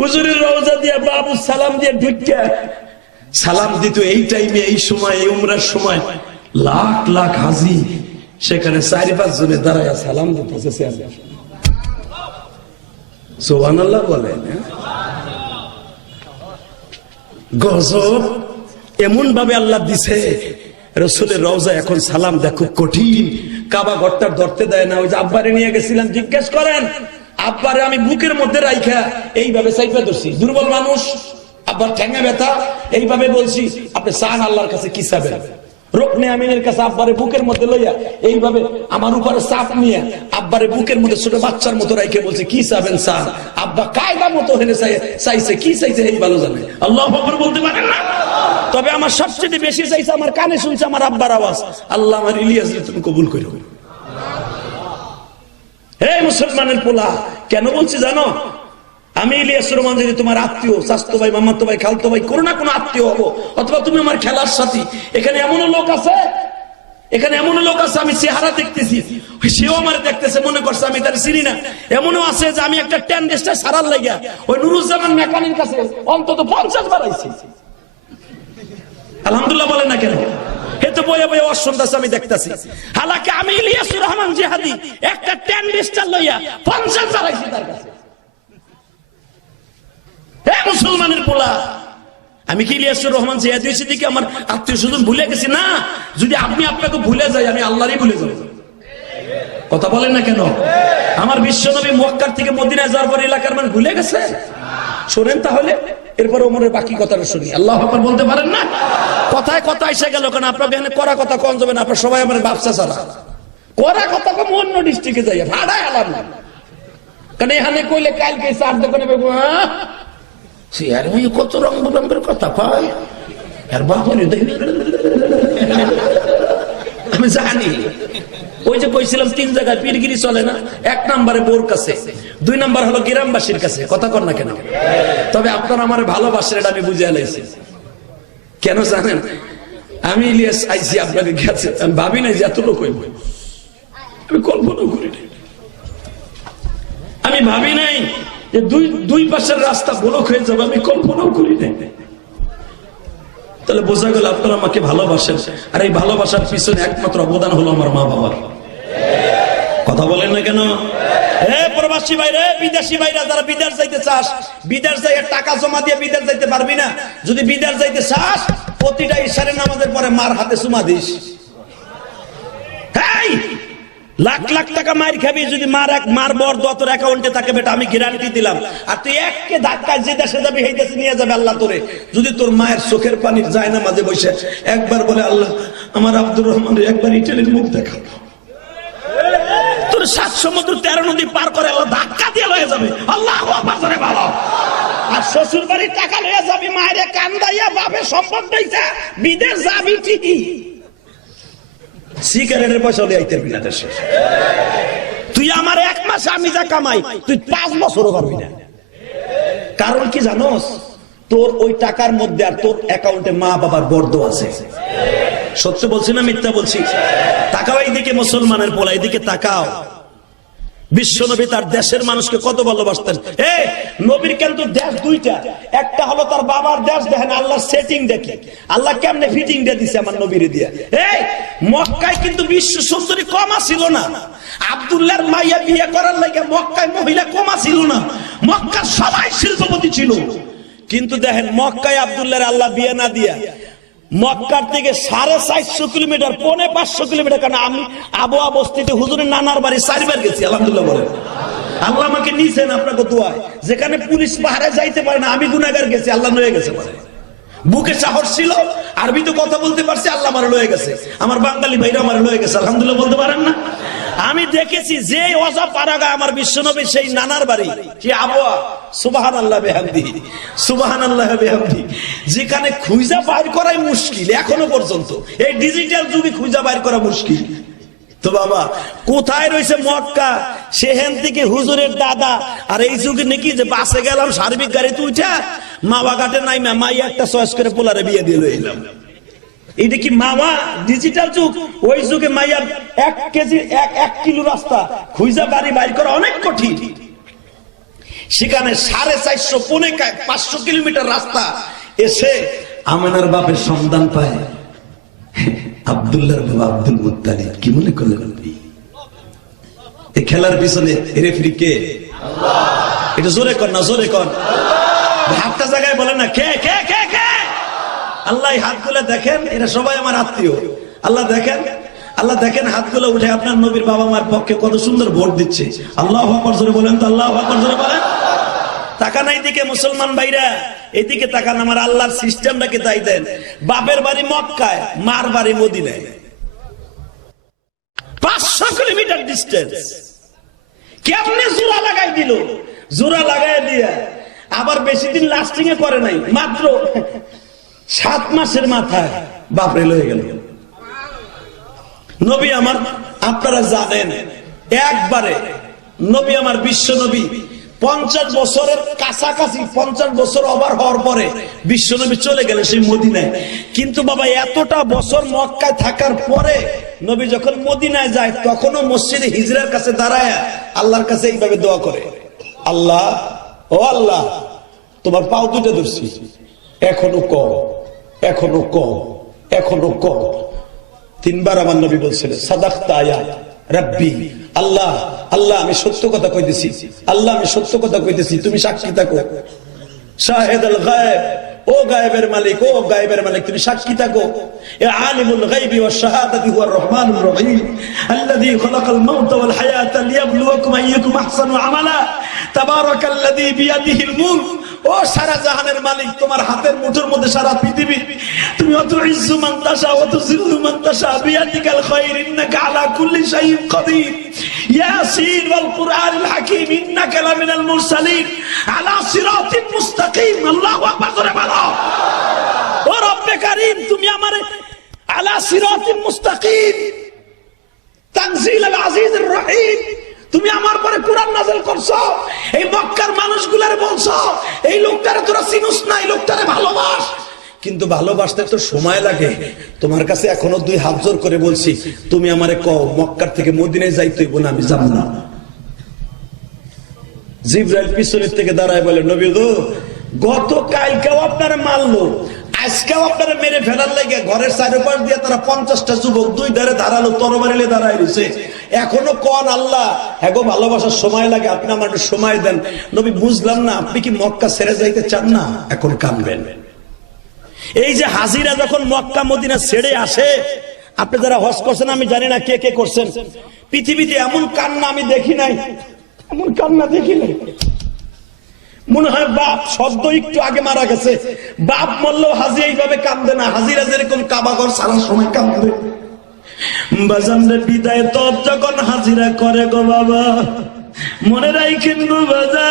হুজুরের রওজা দিয়া বাবু সালাম দিয়ে ঢুকিয়া সালাম দিত। এই টাইমে এই সময় এই উমরার সময় লাখ লাখ হাজি সেখানে 4-5 জনে দাঁড়ায় সালাম দিতেছে। সুবহানাল্লাহ বলেন। গজব এমন ভাবে আল্লাহ দিছে। রাসূলের রওজা এখন সালাম দেয় খুব কঠিন। কাবা ঘরটা ধরতে দেয় না। ওই যে আব্বারে নিয়ে গেছিলাম, জিজ্ঞেস করেন আব্বারে আমি বুকের মধ্যে রাইখা এইভাবে চাইপা ধরছি, দুর্বল মানুষ, আব্বার ঠ্যাঙে ব্যথা, এইভাবে বলছি আপনি চান আল্লাহর কাছে কি চাবেন? রুকনে আমিনের কাছে আব্বারে বুকের মধ্যে লইয়া এইভাবে আমার উপরে চাপ নিয়ে আব্বারে বুকের মধ্যে ছোট বাচ্চার মতো রাইখে বলছে কি চাবেন চান। আব্বা কায়দা মতো হেনে চাইছে, কি চাইছে এই ভালো জানে, আল্লাহু আকবার বলতে পারেন না? তবে আমার সবচেয়ে বেশি চাইছে আমার কানে শুনছে আমার আব্বার আওয়াজ, আল্লাহ আমার ইলিয়াস তুমি কবুল করো। হে মুসলমানের পোলা, কেন বলছি জানো? আমি ইলিয়াসুর রহমান যদি তোমার আত্মীয়, চাচতো ভাই, মামাতো ভাই, খালতো ভাই, কোনো না কোনো আত্মীয় হবো, অথবা তুমি আমার খেলার সাথী। এখানে এমনও লোক আছে, এখানে এমনও লোক আছে আমি চেহারা দেখতেছি, সেও আমার দেখতেছে, মনে করছে আমি তার চিনি না। এমনও আছে যে আমি একটা টেন্ডেস্টা সারার লাগিয়া ওই নুরুজ্জামান মেকানির কাছে অন্তত 50 বার আইছি। আলহামদুলিল্লাহ বলেন না কেন? হেতো বয়ে বয়ে অসন্তাস আমি দেখতেছি। হালাকি আমি ইলিয়াসুর রহমান জিহাদি একটা টেন্ডেস্টা লইয়া 50 বার আইছি তার কাছে। হে মুসলমানের পোলা, আমি কি ইলিয়াসুর রহমান জিহাদি হয়েছি দিকে আমার আত্মীয় স্বজন ভুলে গেছি? না, যদি আপনি আপনাকে ভুলে যাই আমি আল্লাহরই ভুলে যাব। কথা বলেন না কেন? আমার বিশ্বনবী মক্কার থেকে মদিনায় যাওয়ার পর এলাকার মানুষ ভুলে গেছে? শোনেন তাহলে, এরপর ওমরের বাকি কথাটা শুনি। আল্লাহু আকবার বলতে পারেন না? কথায় কথা এসে গেল কেন? আপনার বিহানে করা কথা কম যাবেন, আপনার সবাই আমার ব্যবসা ছাড়া করা কথা কম অন্য ডিস্ট্রিক্টে যাই ভাড়ায় আলাম না, কারণ এখানে কইলে কালকে 4 দোকানে কত রং বেরঙের কথা কয়। আমি জানি, ওই যে কইছিলাম 3 জায়গায় পীরগিরি চলে না। 1 নম্বরে বোর কাছে, 2 নম্বর হলো গ্রামবাসীর কাছে। কথা কর না কেন? তবে আপনারা আমার ভালোবাসেন, এটা আমি বুঝে আলাইছি। কেন জানেন? আমি ইলিয়াস আইসি আপনাকে গেছে, আমি ভাবি নাই যে এত লোক হইব, আমি কল্পনা করি নাই, আমি ভাবি নাই যে দুই পাশের রাস্তা ব্লক হয়ে যাবে, আমি কল্পনাও করি নাই। তাহলে বোঝা গেল আপনারা আমাকে ভালোবাসেন, আর এই ভালোবাসার পিছনে একমাত্র অবদান হলো আমার মা বাবার। কথা বলেন না কেন? হে প্রবাসী ভাই রে, বিদেশি ভাইরা যারা বিদেশ যাইতে চাস, বিদেশ যাই টাকা জমা দিয়ে বিদেশ যাইতে পারবি না। যদি বিদেশ যাইতে চাস, প্রতিটা ইশারের নামাজের পরে মার হাতে চুমা দিস। লাখ লাখ টাকা মার খাবি, যদি মার বর তোর অ্যাকাউন্টে থাকে বেটা, আমি গ্যারান্টি দিলাম। আর তুই এককে ধাক্কায় যে দেশে যাবি সেই দেশে নিয়ে যাবে আল্লাহ তোরে। যদি তোর মায়ের চোখের পানি যায় না মাঝে বসে একবার বলে আল্লাহ আমার আব্দুর রহমানের একবার ইটালির মুখ দেখা, তোর 7 সমুদ্র 13 নদী পার করে আল্লাহ ধাক্কা দিয়ে লয়ে যাবে। আল্লাহু আকবার করে ভালো। আর শ্বশুর বাড়ির টাকা লয়ে যাবি, মায়ের কান্দাইয়া বাপে সম্পদ দিয়েছে, বিদেশ যাবি ঠিকই, সিগারেটের পয়সা লিয়ে আইতে পারবি না দেশে। তুই আমার 1 মাসে আমি যা কামাই তুই 5 বছরও পারবি না। কারণ কি জানোস? তোর ওই টাকার মধ্যে আর তোর অ্যাকাউন্টে মা বাবার বর্দ আছে। সত্য বলছি না মিথ্যা বলছি? তাকাও এইদিকে মুসলমানের পোলা, এদিকে তাকাও। বিশ্বনবী তার দেশের মানুষকে কত ভালোবাসতেন। নবীর কিন্তু দেশ 2টা, একটা হলো তার বাবার দেশ। দেখেন আল্লাহর সেটিং দেখে, আল্লাহ কেমনে ফিটিং দিয়ে দিছে আমার নবীরে দিয়া। মক্কায় কিন্তু বিশ্ব সুন্দরী কম ছিল না। আব্দুল্লাহর মাইয়া বিয়ে করার লাগে মক্কায় মহিলা কম ছিল না, মক্কার সবাই শিল্পপতি ছিল। কিন্তু দেখেন মক্কায় আব্দুল্লাহর আল্লাহ বিয়ে না দিয়া মক্কার থেকে 450 কিলোমিটার, 550 কিলোমিটার, কারণ আমি আবহাওয়া বস্তিতে হুজুরের নানার বাড়ি 4 বার গেছি। আলহামদুলিল্লাহ বলেন। আল্লাহ আমাকে নিছেন আপনাকে দোয়ায়। যেখানে পুলিশ পাহাড়ে যাইতে পারে না আমি গুনাহগার গেছি, আল্লাহ লয়ে গেছে। বুকে সাহস ছিল, আরবি তো কথা বলতে পারছি, আল্লাহ আমার লয়ে গেছে। আমার বাঙালি ভাইরা আমার লয়ে গেছে। আলহামদুলিল্লাহ বলতে পারেন না? আমি দেখেছি যে অজা পারাগা আমার বিশ্বনবীর সেই নানার বাড়ি, সেই আবহাওয়া, সুবহানাল্লাহ বিহামদিহি, সুবহানাল্লাহ বিহামদিহি, যেখানে খুঁজা বাইর করাই মুশকিল এখনো পর্যন্ত। এই ডিজিটাল যুগে খুঁজা বাইর করা মুশকিল। তো বাবা কোথায় রয়েছে মক্কা? সেখান থেকে হুজুরের দাদা। আর এই যুগে নাকি যে বাসে গেলাম সার্বিক গাড়িতে উঠা মাওয়া ঘাটে নাইমা মাই একটা চয়েস করে পোলারে বিয়ে দিয়ে লইলাম। এটা কি মামা ডিজিটাল যুগ? ওই যুগে মাইয়া 1 কেজি 1 কিলো রাস্তা খুঁজা বাড়ি বাইর করা অনেক কঠিন। সেখানে 450 পৌনে 500 কিলোমিটার রাস্তা এসে আমেনার বাপের সন্ধান পায় আব্দুল্লাহর বাবা আব্দুল মুত্তালিব। কি মনে করলেন আপনি? এই খেলার পিছনে রেফারি কে? আল্লাহ। এটা জোরে কর না, জোরে কর। হাতটা জায়গায় বলেন না, কে কে কে কে? আল্লাহ। হাতগুলো দেখেন, এরা সবাই আমার আত্মীয়। আল্লাহ দেখেন, আল্লাহ দেখেন হাতগুলো উঠে আপনার নবীর বাবা মার পক্ষে কত সুন্দর ভোট দিচ্ছে। আল্লাহু আকবার জোরে বলেন তো, আল্লাহু আকবার জোরে বলেন। তাকান এইদিকে মুসলমান ভাইরা, এইদিকে তাকান। আমার আল্লাহর সিস্টেমটাকে তাই দেন। বাপের বাড়ি মক্কায়, মার বাড়ি মদিনায়, 500 কিলোমিটার ডিস্টেন্স। কেমনে জোড়া লাগাই দিল? জোড়া লাগাই দিয়ে আবার বেশি দিন লাস্টিং এ করে নাই, মাত্র 7 মাসের মাথায় বাপরে লয়ে গেল। নবী আমার, আপনারা জানেন, একবারে নবী আমার বিশ্ব নবী 50 বছরের কাছাকাছি, 50 বছর ওভার হওয়ার পরে বিশ্ব নবী চলে গেলেন সেই মদিনায়। কিন্তু বাবা এতটা বছর মক্কায় থাকার পরে নবী যখন মদিনায় যায়, তখনও মসজিদে হিজরার কাছে দাঁড়ায় আল্লাহর কাছে এইভাবে দোয়া করে, আল্লাহ, ও আল্লাহ, তোমার পাও দুটো ধরছি, এখনো কম, এখনো কম, এখনো কম। 3 বার আমার নবী বলছিলেন, সাদাকতা ইয়া রাব্বি, আল্লাহ, আল্লাহ আমি সত্য কথা কইতেছি, আল্লাহ আমি সত্য কথা কইতেছি, তুমি সাক্ষী থাকো। শাহিদুল গায়ব, ও গায়েবের মালিক, ও গায়েবের মালিক, তুমি সাক্ষী থাকো। এ আলিমুল গায়বি ওয়াশ শাহাদাতি হুয়ার রহমানুর রহিম আল্লাযী খালাকাল মাউতা ওয়াল হায়াতা লিয়াবলুয়াকুম আইয়ুকুম আহসানু আমালা তাবারাকাল্লাযী বিয়াদিহিল মুলক। ও সারা জাহানের মালিক, তোমার হাতের মুঠোর মধ্যে সারা পৃথিবী। তুমি তুইজ্জু মান তাশা ওয়া তুযিল্লু মান তাশা বিয়াদিকাল খায়র ইন্নাকা আলা কুল্লি শাইইন কাদির। ইয়াসিন ওয়াল কুরআনিল হাকীম ইন্নাকা লামিনাল মুরসালিন আলা সিরাতিন মুস্তাকিম। আল্লাহু আকবার করে বলো, ও রব্বে কারীম, তুমি আমারে আলা সিরাতিন মুস্তাকিম তানজিলাল আজিজির রহিম, তুমি আমার পরে কোরআন নাযিল করছো। এই মক্কার মানুষগুলারে বলছো, এই লোকটারে তোরা চিনুস না, এই লোকটারে ভালোবাস। কিন্তু ভালোবাসতে তো সময় লাগে। তোমার কাছে এখনো 2 হাত জোর করে বলছি, তুমি আমারে কও মক্কার থেকে মদিনায় যাইতে হইব না, আমি যাব না। জিবরাইল পিছনের থেকে দাঁড়ায় বলে, নবী গো, গত কালকেও আপনারা মারলো, আজকেও আপনারা মেরে ফেলার লাগে ঘরের চারপাশ দিয়ে তারা 50টা যুবক 2 ধারে দাঁড়ালো, তরবারিলে দাঁড়ায় রয়েছে। এখনো কোন আল্লাহ, হ্যাগো ভালোবাসার সময় লাগে, আপনি আমার সময় দেন। নবী, বুঝলাম না, আপনি কি মক্কা ছেড়ে যাইতে চান না? এখন কাঁদবেন। এই যে হাজিরা যখন মক্কা মদিনা ছেড়ে আসে, আপনি যারা হজ করছেন, আমি জানি না কে কে করছেন, পৃথিবীতে এমন কান্না আমি দেখি নাই, এমন কান্না দেখি নাই। মনে হয় বাপ সদ্য একটু আগে মারা গেছে, বাপ মরলেও হাজি এইভাবে কান্দে না। হাজিরা যেরকম কাবাঘর সারা সময় কান্দে। বাজানরে বিদায় তব যখন হাজিরা করে গো বাবা, মনে রাখেন গো বাজান,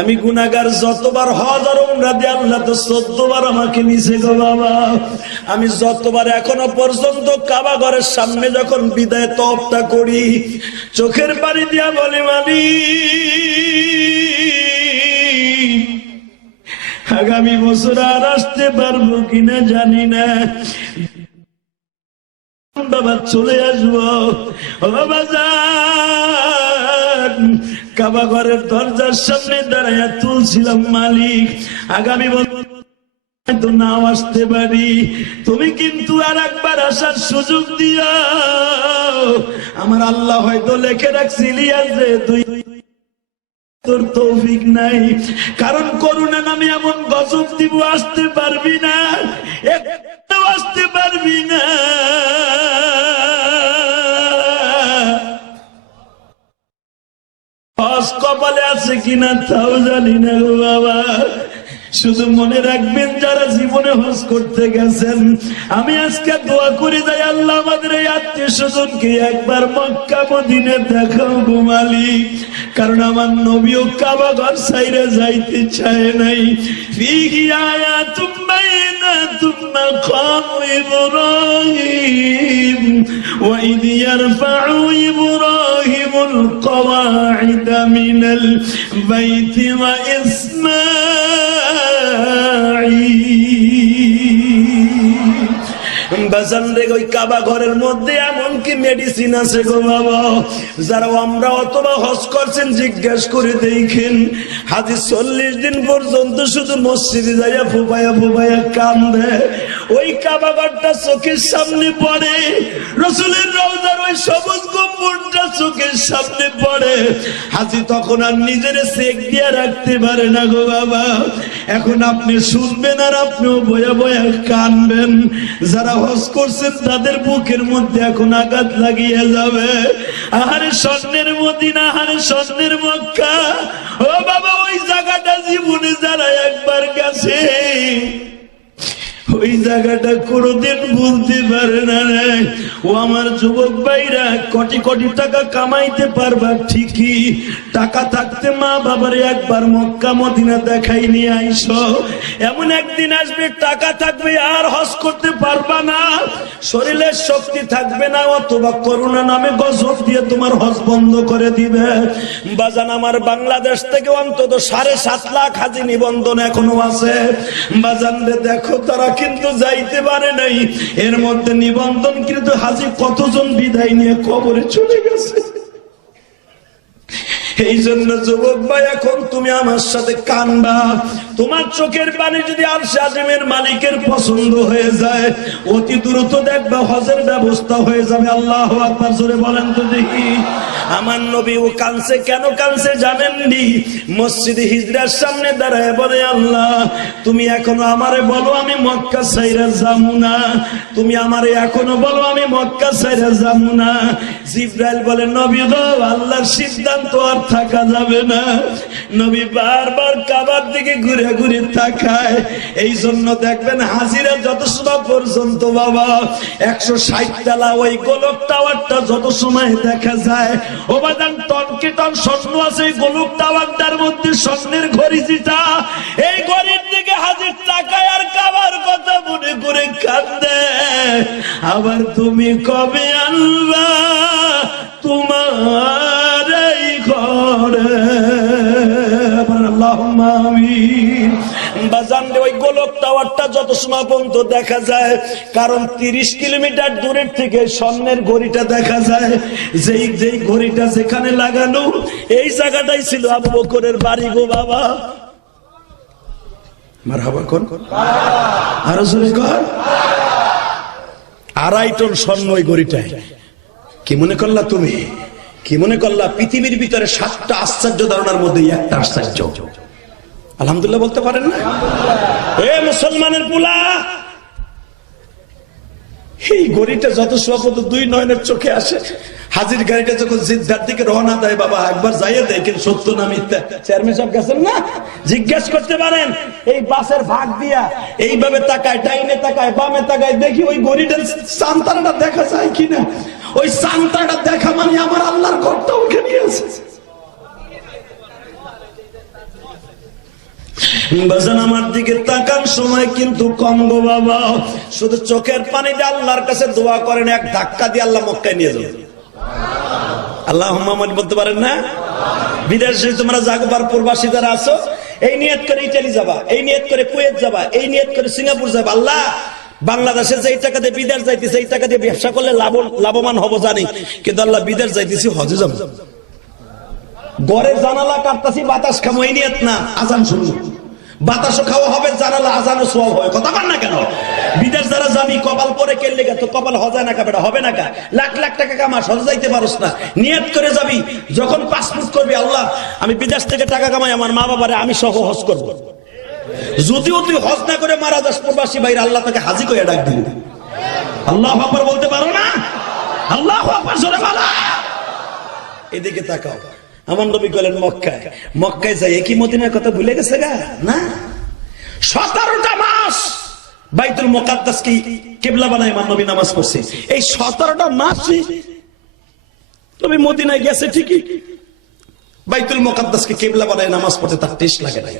আমি গুনাহগার, যতবার হজ আর উমরা দিয়ে আল্লাহ তো 14 বার আমাকে নিছে গো বাবা। আমি যতবার এখনো পর্যন্ত কাবা ঘরের সামনে যখন বিদায় তওবটা করি, চোখের পানি দিয়া বলি, মালিক, আগামী বছর আর আসতে পারবো কিনা জানি না, বাবা চলে আসবো। ও বাজান, কাবা ঘরের দরজার সামনে দাঁড়াইয়া তুলছিলাম, মালিক, আগামী বছর তো নাও আসতে পারি, তুমি কিন্তু আর একবার আসার সুযোগ দিও। আমার আল্লাহ হয়তো লিখে রাখছিলি যে তুই তোর তৌফিক নাই, কারণ করুণা নামে এমন গজব দিব, আসতে পারবি না, একটু আসতে পারবি না। হজ কপালে আছে কিনা তাও জানি না গো বাবা। শুধু মনে রাখবেন, যারা জীবনে হজ করতে গেছেন, আমি আজকে দোয়া করে যাই, আল্লাহ আমাদের এই আত্মীয় স্বজনকে একবার মক্কা মদিনা দেখাও গো মালিক। কারণ আমার নবীও কাবা ঘর ছাইরে যাইতে চায় নাই। ফিহি আয়াতুম বাইনাতুম মাকামু ইব্রাহিম ওয়া ইয ইয়ারফাউ ইব্রাহিমুল কওয়াইদা মিনাল বাইতি ওয়া ইসমাঈল। বাজান রে, ওই কাবা ঘরের মধ্যে এমন কি মেডিসিন আছে গো বাবা? যারা আমরা অথবা হজ করছেন জিজ্ঞেস করে দেখেন, হাজি 40 দিন পর্যন্ত শুধু মসজিদে যাইয়া ফুপাইয়া ফুপাইয়া কান্দে। ওই কাবাঘরটা চোখের সামনে পড়ে, রাসূলের রওজার ওই সবুজ গম্বুজটা চোখের সামনে পড়ে। হাজি তখন আর নিজের চেক দিয়ে রাখতে পারে না গো বাবা। এখন আপনি শুনবেন আর আপনিও বয়া বয়া কানবেন। যারা হজ করছেন তাদের বুকের মধ্যে এখন আঘাত লাগিয়ে যাবে। আহারে স্বর্ণের মদিনা, আহারে স্বর্ণের মক্কা। ও বাবা, ওই জায়গাটা জীবনে যারা একবার গেছে ওই জায়গাটা কোনদিন ভুলতে পারে না রে। ও আমার যুবক ভাইরা, কোটি কোটি টাকা কামাইতে পারবা ঠিকই, টাকা থাকতে মা বাবারে একবার মক্কা মদিনা দেখাই নিয়ে আইসো। এমন একদিন আসবে টাকা থাকবে আর হজ করতে পারবা না, শরীরের শক্তি থাকবে না, অথবা করোনা নামে গজব দিয়ে তোমার হজ বন্ধ করে দিবে। বাজান, আমার বাংলাদেশ থেকে অন্তত 7.5 লাখ হাজি নিবন্ধন এখনো আছে। বাজান রে দেখো, তারা কিন্তু যাইতে পারে নাই। এর মধ্যে নিবন্ধন কিন্তু হাজি কতজন বিদায় নিয়ে কবরে চলে গেছে। এই জন্য যুবক ভাই, এখন তুমি আমার সাথে কানবা। তোমার চোখের পানি যদি আরশে আজিমের মালিকের পছন্দ হয়ে যায়, অতি দ্রুত দেখবা হজের ব্যবস্থা হয়ে যাবে। আল্লাহু আকবার, জোরে বলেন তো দেখি। আমার নবী ও কানছে, কেন কানছে জানেননি? মসজিদে হিজরার সামনে দাঁড়ায় বলে, আল্লাহ তুমি এখনো আমারে বলো আমি মক্কা ছাইরা যাবো না, তুমি আমারে এখনো বলো আমি মক্কা ছাইরা যাবো না। জিবরাইল বলে, নবী গো, আল্লাহর সিদ্ধান্ত আর থাকা যাবে না। নবী বারবার কাবার দিকে ঘুরে ঘুরে তাকায়। এই জন্য দেখবেন হাজিরা যত সময় পর্যন্ত বাবা 160 তলা ওই গোলক টাওয়ারটা যত সময় দেখা যায়, ও বাদান টনকে টন স্বর্ণ আছে গোলক টাওয়ারটার মধ্যে, স্বর্ণের ঘড়ি যেটা, এই ঘড়ির দিকে হাজির তাকায় আর কাবার কথা মনে করে কাঁদে। আবার তুমি কবে আনবা তোমার এই ঘরে? আল্লাহুম্মা আমিন। বাজান রে, ওই গোলক টাওয়ারটা যত সময় পর্যন্ত দেখা যায়, কারণ 30 কিলোমিটার দূরের থেকে স্বর্ণের ঘড়িটা দেখা যায়। যেই ঘড়িটা যেখানে লাগানো, এই জায়গাটাই ছিল আবু বকরের বাড়ি গো বাবা। মারহাবা কোন, আরো জোরে কর। 2.5 টন স্বর্ণ ওই ঘড়িটায়। কি মনে করলা তুমি? কি মনে করলা পৃথিবীর ভিতরে 7টা আশ্চর্য ধারণার মধ্যে একটা আশ্চর্য? আলহামদুলিল্লাহ বলতে পারেন না? এ মুসলমানের পোলা, এই ঘড়িটা যত সপদ 2 নয়নের চোখে আসে। হাজির গাড়িটা যখন জিদ্দার দিকে রওনা দেয়, বাবা একবার যাইয়ে দেখেন সত্য না মিথ্যা। চেয়ারম্যান সাহেব গেছেন না, জিজ্ঞেস করতে পারেন। এই বাসের ভাগ দিয়া এইভাবে তাকায়, ডাইনে তাকায়, বামে তাকায়, দেখি ওই ঘড়িটার চান্তারাটা দেখা যায় কিনা। ওই চান্তারাটা দেখা মানে আমার আল্লাহর ঘরটা ওকে নিয়েছে। বাজান, আমার দিকে তাকান, সময় কিন্তু কম গো বাবা। শুধু চোখের পানিতে আল্লাহর কাছে দোয়া করেন, এক ধাক্কা দিয়ে আল্লাহ মক্কায় নিয়ে যাবে। আল্লাহুম্মা আমিন বলতে পারেন না? বিদেশে তোমরা জাগবার প্রবাসী যারা আছো, এই নিয়ত করে ইতালি যাবা, এই নিয়ত করে কুয়েত যাবা, এই নিয়ত করে সিঙ্গাপুর যাবা। আল্লাহ, বাংলাদেশে যেই টাকা দিয়ে বিদেশ যাইতেছে, এই টাকা দিয়ে ব্যবসা করলে লাভবান হবো জানি, কিন্তু আল্লাহ বিদেশ যাইতেছি হজে যাবো। ঘরের জানালা কাটতাছি, বাতাস খাবো, এই নিয়ত না। আজান শুনবো, বাতাসও খাওয়া হবে, জানালা আজানও সওয়াব হবে। কথা বল না কেন? বিদেশ যারা যাবি কপাল পরে কেললে গে, তো কপাল হজায় না কাবেটা হবে না কা? লাখ লাখ টাকা কামাস, হজ যাইতে পারস না, নিয়ত করে যাবি। যখন পাসপোর্ট করবি, আল্লাহ আমি বিদেশ থেকে টাকা কামাই আমার মা বাবারে আমি সহ হজ করবো। যদিও তুই হজ না করে মারা যাস, প্রবাসী ভাইরা আল্লাহ তাকে হাজি করে ডাক দিল। আল্লাহু আকবার বলতে পারো না? আল্লাহু আকবার জোরে বলো। এদিকে তাকাও। আমার নবী গেলেন মক্কায়। মক্কায় যাই কি মদিনার কথা ভুলে গেছে গা? না, 17টা মাস বাইতুল মুকাদ্দাস কি কিবলা বানায় আমার নবী নামাজ পড়ছে। এই 17টা মাসই নবী মদিনায় গেছে ঠিকই, বাইতুল মুকাদ্দাসকে কিবলা বানায় নামাজ পড়তে তার টেস্ট লাগে না।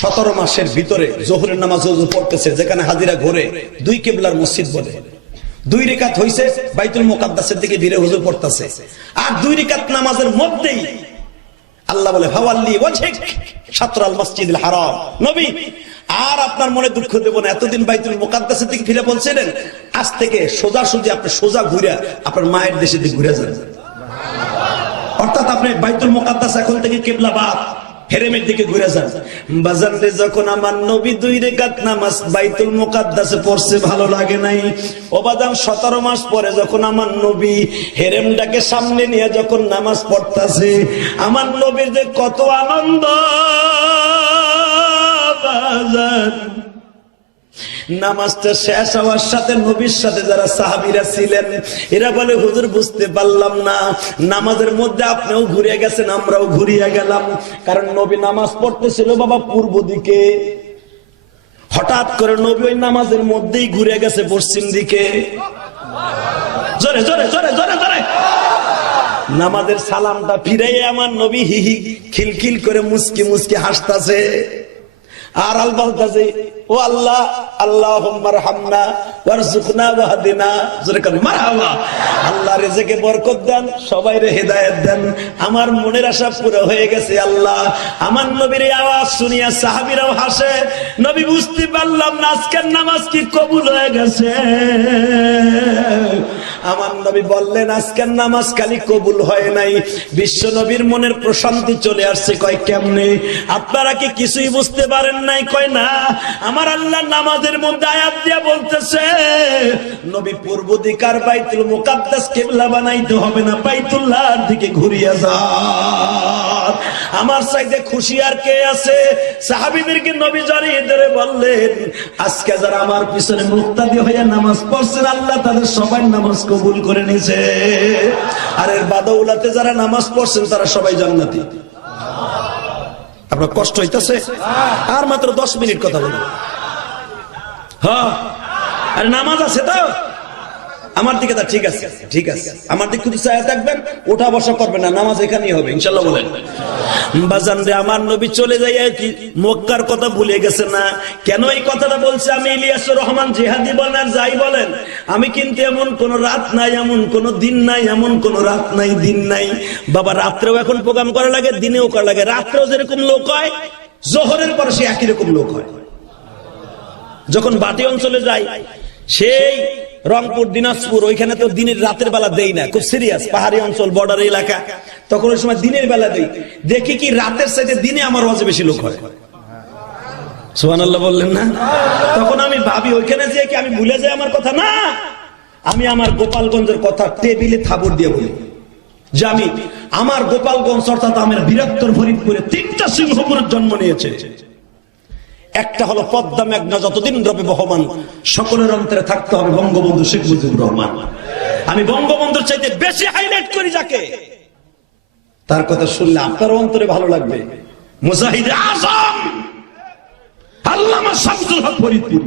17 মাসের ভিতরে জোহরের নামাজ পড়তেছে, যেখানে হাজিরা ঘুরে 2 কিবলার মসজিদ বলে। 2 রাকাত হইছে, বাইতুল মুকাদ্দাসের দিকে ধীরে হুজুর পড়তেছে। আর 2 রাকাত নামাজের মধ্যেই আল্লাহ বলে ফাওয়াল্লি ওয়াজহিক শাতরাল মসজিদুল হারাম। নবী আর আপনার মনে দুঃখ দেব না। এতদিন বাইতুল মুকাদ্দাসের দিকে ফিরে বলছিলেন, আজ থেকে সোজাসুজি আপনি সোজা ঘুরে আপনার মায়ের দেশের দিকে ঘুরে যান। অর্থাৎ আপনি বাইতুল মুকাদ্দাস এখন থেকে কিবলাবাদ হেরেমের দিকে ঘুরে যান। বাজান রে, যখন আমার নবী 2 রাকাত নামাজ বাইতুল মুকাদ্দাসে পড়ছে ভালো লাগে নাই। ও বাজান, 17 মাস পরে যখন আমার নবী হেরেমটাকে সামনে নিয়ে যখন নামাজ পড়তাছে, আমার নবীর যে কত আনন্দ বাজান। নামাজটা শেষ হওয়ার সাথে নবীর সাথে যারা সাহাবীরা ছিলেন এরা বলে, হুজুর বুঝতে পারলাম না, নামাজের মধ্যে আপনিও ঘুরে গেছেন, আমরাও ঘুরিয়ে গেলাম। কারণ নবী নামাজ পড়তেছিল বাবা পূর্ব দিকে, হঠাৎ করে নবী ওই নামাজের মধ্যেই ঘুরে গেছে পশ্চিম দিকে। জোরে জোরে জোরে জোরে জোরে নামাজের সালামটা ফিরাইয়ে আমার নবী হিহি খিলখিল করে মুস্কি মুস্কি হাসতাছে আর আল বলতাছে, ও আল্লাহ, আল্লাহুম্মা রহমনা ওয়ারযুকনা ওয়াহদিনা। জোরে করে মারহাবা। আল্লাহ রিজকে বরকত দেন, সবাইরে হেদায়েত দেন। আমার মনের আশা পুরো হয়ে গেছে আল্লাহ। আমার নবীর আওয়াজ শুনিয়া সাহাবীরাও হাসে। নবী বুঝতে পারলাম না আজকের নামাজ কি কবুল হয়ে গেছে। আমার নবী বললেন, আজকের নামাজ খালি কবুল হয় নাই, বিশ্ব নবীর মনের প্রশান্তি চলে আসছে। কয় কেমনে? আপনারা কি কিছুই বুঝতে পারেন নাই? কয় না, আমার আল্লাহ নামাজের মধ্যে আয়াত দিয়া বলতেছে, নবী পূর্ব দিকার বাইতুল মুকাদ্দাস কিবলা বানাইতে হবে না, বাইতুল্লাহর দিকে ঘুরিয়া যান। আমার চাইতে খুশি আর কে আছে? সাহাবীদেরকে নবী জড়িয়ে ধরে বললেন, আজকে যারা আমার পিছনে মুক্তাদি হয়ে নামাজ পড়ছেন, আল্লাহ তাদের সবাই নামাজ কবুল করে নিয়েছে। আর এর বাদৌলাতে যারা নামাজ পড়ছেন তারা সবাই জান্নাতি। আপনার কষ্ট হইতেছে? আর মাত্র 10 মিনিট কথা বলবো। হ্যাঁ, আর নামাজ আছে তো আমার দিকে? তা ঠিক আছে, ঠিক আছে, আমার দিকে শুধু চায়া থাকবেন, ওঠা বসা করবেন না, নামাজ এখানেই হবে ইনশাল্লাহ। বলেন বাজান রে, আমার নবী চলে যায় কি মক্কার কথা ভুলে গেছে না? কেন এই কথাটা বলছে? আমি ইলিয়াসুর রহমান জিহাদি বলেন আর যাই বলেন, আমি কিন্তু এমন কোন রাত নাই, এমন কোন দিন নাই, এমন কোন রাত নাই, দিন নাই। বাবা, রাত্রেও এখন প্রোগ্রাম করা লাগে, দিনেও করা লাগে। রাত্রেও যেরকম লোক হয়, জোহরের পরে সে একই রকম লোক হয়। যখন বাটি অঞ্চলে যাই, সেই রংপুর, দিনাজপুর, ওইখানে তো দিনের রাতের বেলা দেই না, খুব সিরিয়াস, পাহাড়ি অঞ্চল, বর্ডার এলাকা, তখন ওই সময় দিনের বেলা দেই। দেখি কি রাতের সাইডে দিনে আমার ওয়াজে বেশি লোক হয়। সুবহানাল্লাহ বললেন না? তখন আমি ভাবি, ওইখানে যে কি আমি ভুলে যাই আমার কথা? না, আমি আমার গোপালগঞ্জের কথা টেবিলে থাবর দিয়ে বলি যে আমি আমার গোপালগঞ্জ অর্থাৎ আমার বৃহত্তর ফরিদপুরে 3টা সিংহপুরের জন্ম নিয়েছে। একটা হলো পদ্মা মেঘনা যতদিন রবে বহমান, সকলের অন্তরে থাকতে হবে বঙ্গবন্ধু শেখ মুজিবুর রহমান। আমি বঙ্গবন্ধুর চাইতে বেশি হাইলাইট করি যাকে, তার কথা শুনলে আপনার অন্তরে ভালো লাগবে। মুজাহিদে আজম আল্লামা শামসুল হক ফরিদপুর।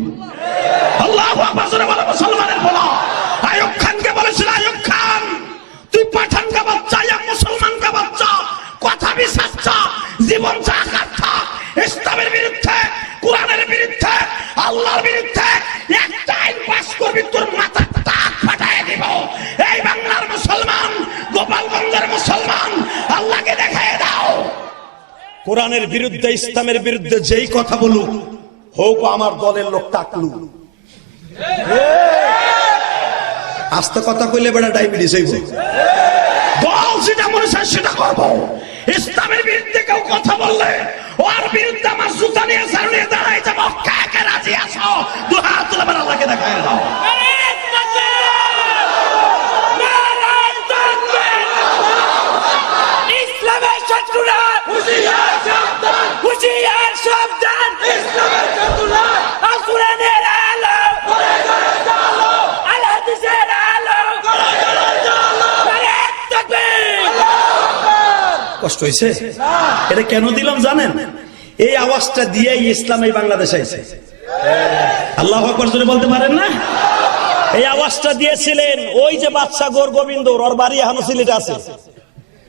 আল্লাহু আকবার, জোরে বলো মুসলমানের বলো। আইয়ুব খানকে বলেছিল, আইয়ুব খান তুই পাঠান কা বাচ্চা, ইয়া মুসলমান কা বাচ্চা, কথা বি সচ্চা, জীবন চাকাচ্ছা, ইসলামের বিরুদ্ধে, কোরআনের বিরুদ্ধে, আল্লাহর বিরুদ্ধে একটা আইন পাস করবি, তোর মাথা টাক ফাটায় দিব। এই বাংলার মুসলমান, গোপালগঞ্জের মুসলমান, আল্লাহকে দেখায় দাও। কোরআনের বিরুদ্ধে, ইসলামের বিরুদ্ধে যেই কথা বলুক, হোক আমার দলের লোক টাকলু। আস্তে কথা কইলে বেড়া ডায়াবেটিস হইব। দল যেটা মনে চায় সেটা করবো। ইসলামের বিরুদ্ধে কেউ কথা বললে ওর বিরুদ্ধে আমার জুতা নিয়ে সামনে দাঁড়াই যাবো। কাকে রাজি আছো? 2 হাত তুলে বেড়া আল্লাহকে দেখায় দাও। ইসলামের শত্রুরা হুঁশিয়ার সাবধান, হুঁশিয়ার সাবধান, ইসলামের শত্রুরা আল কোরআনের আলো ঘরে ঘরে জ্বালো, আল হাদিসের আলো ঘরে ঘরে জ্বালো। নারে তাকবীর, আল্লাহু আকবার। কষ্ট হইছে? এটা কেন দিলাম জানেন? এই আওয়াজটা দিয়েই ইসলাম এই বাংলাদেশে আইছে। আল্লাহু আকবার জোরে বলতে পারেন না? এই আওয়াজটা দিয়েছিলেন ওই যে বাদশা গোর গোবিন্দ, ওর বাড়ি এখনো সিলেটে আছে।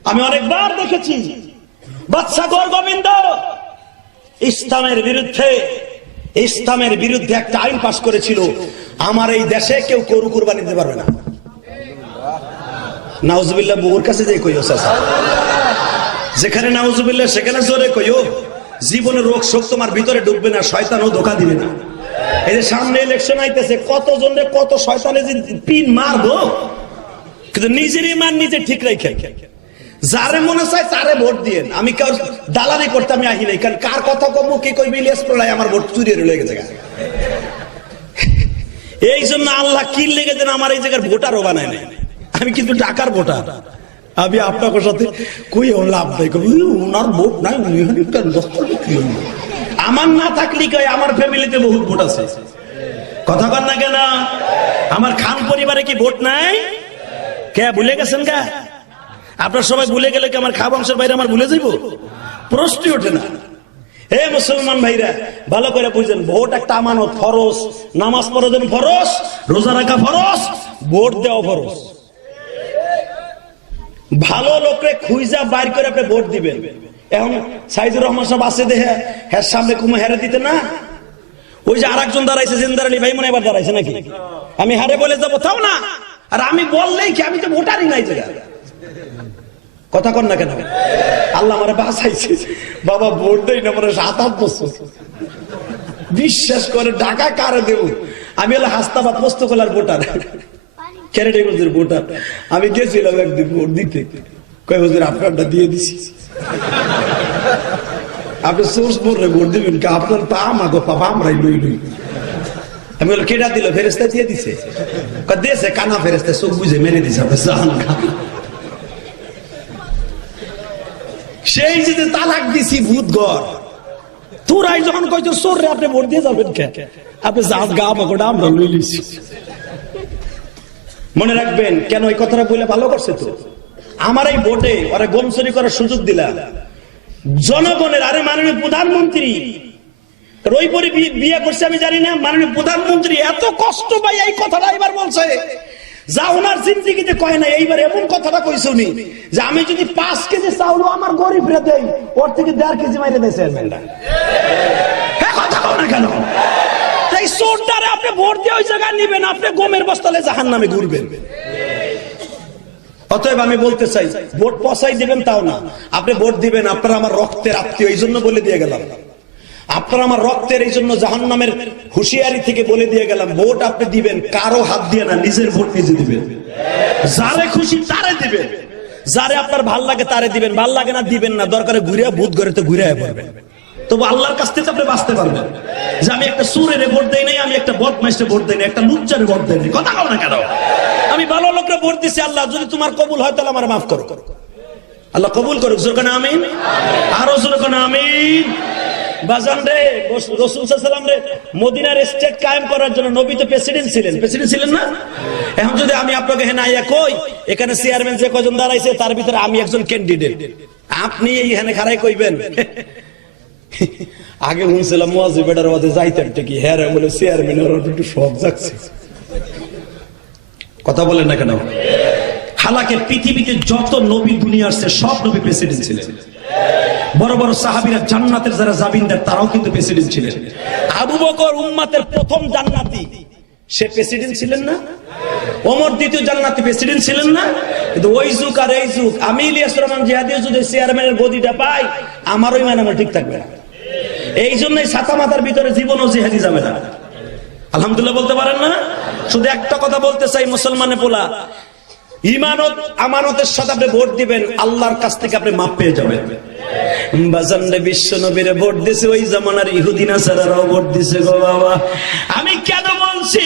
আমি অনেকবার দেখেছি বাদশা গোর গোবিন্দ ইসলামের বিরুদ্ধে একটা আইন পাশ করেছিল, আমার এই দেশে কেউ গরু কুরবানি দিতে পারবে না। নাউজুবিল্লাহ, বুর কাছে যে কইও চাচা, যেখানে নাউজুবিল্লাহ সেখানে জোরে কইও, জীবনে রোগ শোক তোমার ভিতরে ঢুকবে না, শয়তানও ধোকা দিবে না। এই যে সামনে ইলেকশন আইতেছে, কতজনে কত শয়তানে যে পিন মারবো, কিন্তু নিজের ইমান নিজে ঠিক রাখে যারে মনে চায় তারে ভোট দিয়ে। আমি কার দালালি করতে আমি আহি নাই, কারণ কার কথা কব কি কইবি ইলিয়াস প্রলয় আমার ভোট চুরি রয়ে গেছে। এই জন্য আল্লাহ কি লেগে যেন আমার এই জায়গার ভোটারও বানায় নাই। আমি কিন্তু ঢাকার ভোটার, আমি আপনার সাথে কই লাভ নাই, ওনার ভোট নাই, আমার না থাকলে কই আমার ফ্যামিলিতে বহুত ভোট আছে। কথা কর না কেন? আমার খান পরিবারে কি ভোট নাই? কে ভুলে গেছেন? কে আপনার সবাই ভুলে গেলে কি আমার খা বংশের বাইরে আমার ভুলে যাইব? প্রশ্নই ওঠে না। হে মুসলমান ভাইরা, ভালো করে বুঝেন, ভোট একটা আমানত, ফরজ। নামাজ পড়া যেন ফরজ, রোজা রাখা ফরজ, ভোট দেওয়া ফরজ। ভালো লোকরে খুঁজা বাইর করে আপনি ভোট দিবেন। এখন সাইদুর রহমান সাহেব আছে দেহে, হ্যাঁ সামনে কুমে হেরে দিতে না, ওই যে আরেকজন দাঁড়াইছে জিন্দার আলী ভাই মনে এবার দাঁড়াইছে নাকি, আমি হারে বলে যাবো তাও না। আর আমি বললেই কি, আমি তো ভোটারই নাই জায়গা। কথা কর না কেন? আল্লাহ আমার বাঁচাইছে, বাবা ভোট দেই না মানে 7-8 বছর। বিশ্বাস করে ঢাকা কারে দেব? আমি হলো হাস্তাবাদ পোস্তকলার ভোটার, ক্যারেডিগঞ্জের ভোটার। আমি গেছিলাম একদিন ভোট দিতে, কয় হুজুর আপনারটা দিয়ে দিছি। আপনি সোর্স বোর্ডে ভোট দিবেন, আপনার পা আমাকে পাপা আমরাই লই লই। আমি বলি কেটা দিল? ফেরেস্তা দিয়ে দিছে। দিয়েছে কানা ফেরেস্তা, চোখ বুঝে মেরে দিছে। আপনি জান সেই যে তালাক দিছি ভূত ঘর, তোরাই যখন কইছো চোর রে আপনি ভোট দিয়ে যাবেন কে? আপনি জাত গা আমাকে আমরা লই লিছি। মনে রাখবেন, কেন এই কথাটা বলে ভালো করছে তো, আমার এই ভোটে ওরা গমচুরি করার সুযোগ দিলাম জনগণের। আরে মাননীয় প্রধানমন্ত্রী রইপরি বিয়ে করছে আমি জানি না, মাননীয় প্রধানমন্ত্রী এত কষ্ট পাই এই কথাটা এবার বলছে যা ওনার জিন্দিগিতে কয় না। এইবার এমন কথাটা কইছে উনি যে আমি যদি 5 কেজি চাউল আমার গরিবরে দেই, ওর থেকে 1.5 কেজি মাইরে দেয় চেয়ারম্যানটা। হ্যাঁ কথা কও না কেন? তাই চোরটারে আপনি ভোট দিয়ে ওই জায়গায় নিবেন, আপনি গমের বস্তালে জাহান্নামে ঘুরবেন। অতএব আমি বলতে চাই, ভোট পচাই দিবেন তাও না, আপনি ভোট দিবেন। আপনারা আমার রক্তের আত্মীয়, এই জন্য বলে দিয়ে গেলাম। আপনারা আমার রক্তের, এই জন্য জাহান্নামের হুঁশিয়ারি থেকে বলে দিয়ে গেলাম। ভোট আপনি দিবেন কারো হাত দিয়ে না, নিজের ভোট নিজে দিবেন। যারে খুশি তারে দিবেন, যারে আপনার ভাল লাগে তারে দিবেন, ভাল লাগে না দিবেন না। দরকারে ঘুরে ভূত ঘরে তো ঘুরে পড়বেন, তবু আল্লাহর কাছ থেকে আপনি বাঁচতে পারবেন। যে আমি একটা সুরের ভোট দেই নাই, আমি একটা বদমাইশে ভোট দেই নাই, একটা লুচ্চারে ভোট দেই নাই। কথা কও না কেন? আমি ভালো লোকরে ভোট দিছি। আল্লাহ যদি তোমার কবুল হয় তাহলে আমার মাফ করো। আল্লাহ কবুল করুক। জোরে কোন আমিন, আরো জোরে কোন আমিন। বাজান রে, রাসূল সাল্লাল্লাহু আলাইহি ওয়াসাল্লাম রে মদিনার স্টেট কায়েম করার জন্য নবী তো প্রেসিডেন্ট ছিলেন না? এখন যদি আমি আপনাকে হেনা আইয়া কই এখানে চেয়ারম্যান যে কয়জন দাঁড়াইছে তার ভিতরে আমি একজন ক্যান্ডিডেট, আপনি এইখানে খাড়াই কইবেন আগে শুনছিলাম মুয়াজ্জিবের ওয়াজে যাইতেন ঠিকই, হ্যাঁ রে বলে চেয়ারম্যানের একটু শখ জাগছে। কথা বলেন না কেন? হালাকে পৃথিবীতে যত নবী দুনিয়া আসছে সব নবী প্রেসিডেন্ট ছিলেন। বড় বড় সাহাবীরা জান্নাতের যারা জামিনদার তারাও কিন্তু প্রেসিডেন্ট ছিলেন। আবু বকর উম্মতের প্রথম জান্নাতি, সে প্রেসিডেন্ট ছিলেন না? ওমর দ্বিতীয় জান্নাতি, প্রেসিডেন্ট ছিলেন না? কিন্তু ওই যুগ আর এই যুগ, আমি ইলিয়াস রহমান জিহাদিও যদি চেয়ারম্যানের গদিটা পাই আমারও ইমান আমার ঠিক থাকবে না। এই জন্যই ছাতা মাথার ভিতরে জীবনও জিহাদি যাবে না। আলহামদুলিল্লাহ বলতে পারেন না? শুধু একটা কথা বলতে চাই, মুসলমানে পোলা ইমানত আমানতের সাথে আপনি ভোট দিবেন, আল্লাহর কাছ থেকে আপনি মাপ পেয়ে যাবেন। বাজানরে বিশ্ব নবীরে ভোট দিছে, ওই জামানার ইহুদি নাসারারাও ভোট দিছে গো বাবা। আমি কেন বলছি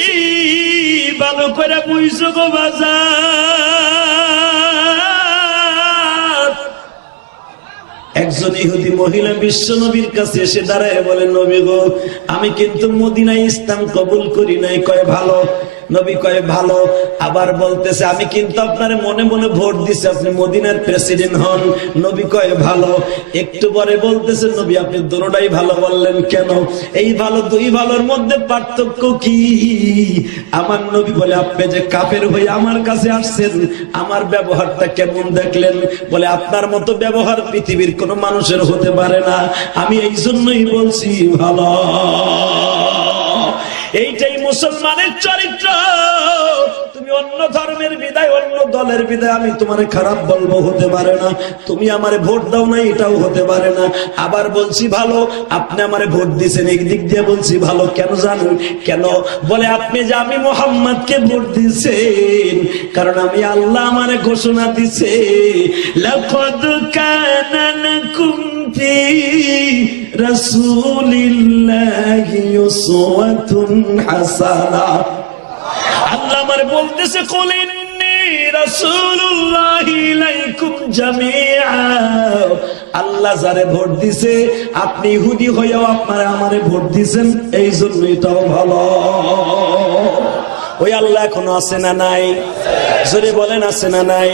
ভালো করে বুঝছো গো বাজার। একজন ইহুদি মহিলা বিশ্ব নবীর কাছে এসে দাঁড়ায় বলে, নবী গো আমি কিন্তু মদিনায় ইসলাম কবুল করি নাই। কয় ভালো? নবী কয় ভালো। আবার বলতেছে আমি কিন্তু আপনার মনে মনে ভোট দিছি, আপনি মদিনার প্রেসিডেন্ট হন। নবী কয় ভালো। একটু পরে বলতেছে, নবী আপনি দুটোটাই ভালো বললেন কেন? এই ভালো দুই ভালোর মধ্যে পার্থক্য কি? আমার নবী বলে, আপনি যে কাফের হয়ে আমার কাছে আসছেন, আমার ব্যবহারটা কেমন দেখলেন? বলে আপনার মতো ব্যবহার পৃথিবীর কোন মানুষের হতে পারে না, আমি এই জন্যই বলছি ভালো। এইটাই মুসলমানের চরিত্র। তুমি অন্য ধর্মের বিদায় অন্য দলে কপালের বিদায় আমি তোমারে খারাপ বলবো, হতে পারে না। তুমি আমারে ভোট দাও না, এটাও হতে পারে না। আবার বলছি ভালো, আপনি আমারে ভোট দিয়েছেন, এই দিক দিয়ে বলছি ভালো। কেন জানেন? কেন বলে, আপনি যে আমি মোহাম্মদকে ভোট দিয়েছেন, কারণ আমি আল্লাহ আমারে ঘোষণা দিছে, লাকাদ কানা লাকুম ফি রাসূলিল্লাহি উসওয়াতুন হাসানাহ। আল্লাহ আমারে বলতেছে, কুল ইন্নী রাসূলুল্লাহি ইলাইকুম জামিআ। আল্লাহ যারে ভোট দিছে, আপনি ইহুদি হইয়াও আপনারা আমারে ভোট দিছেন, এই জন্য এটাও ভালো। ওই আল্লাহ এখনো আছে না নাই? জোরে বলেন, আছে না নাই?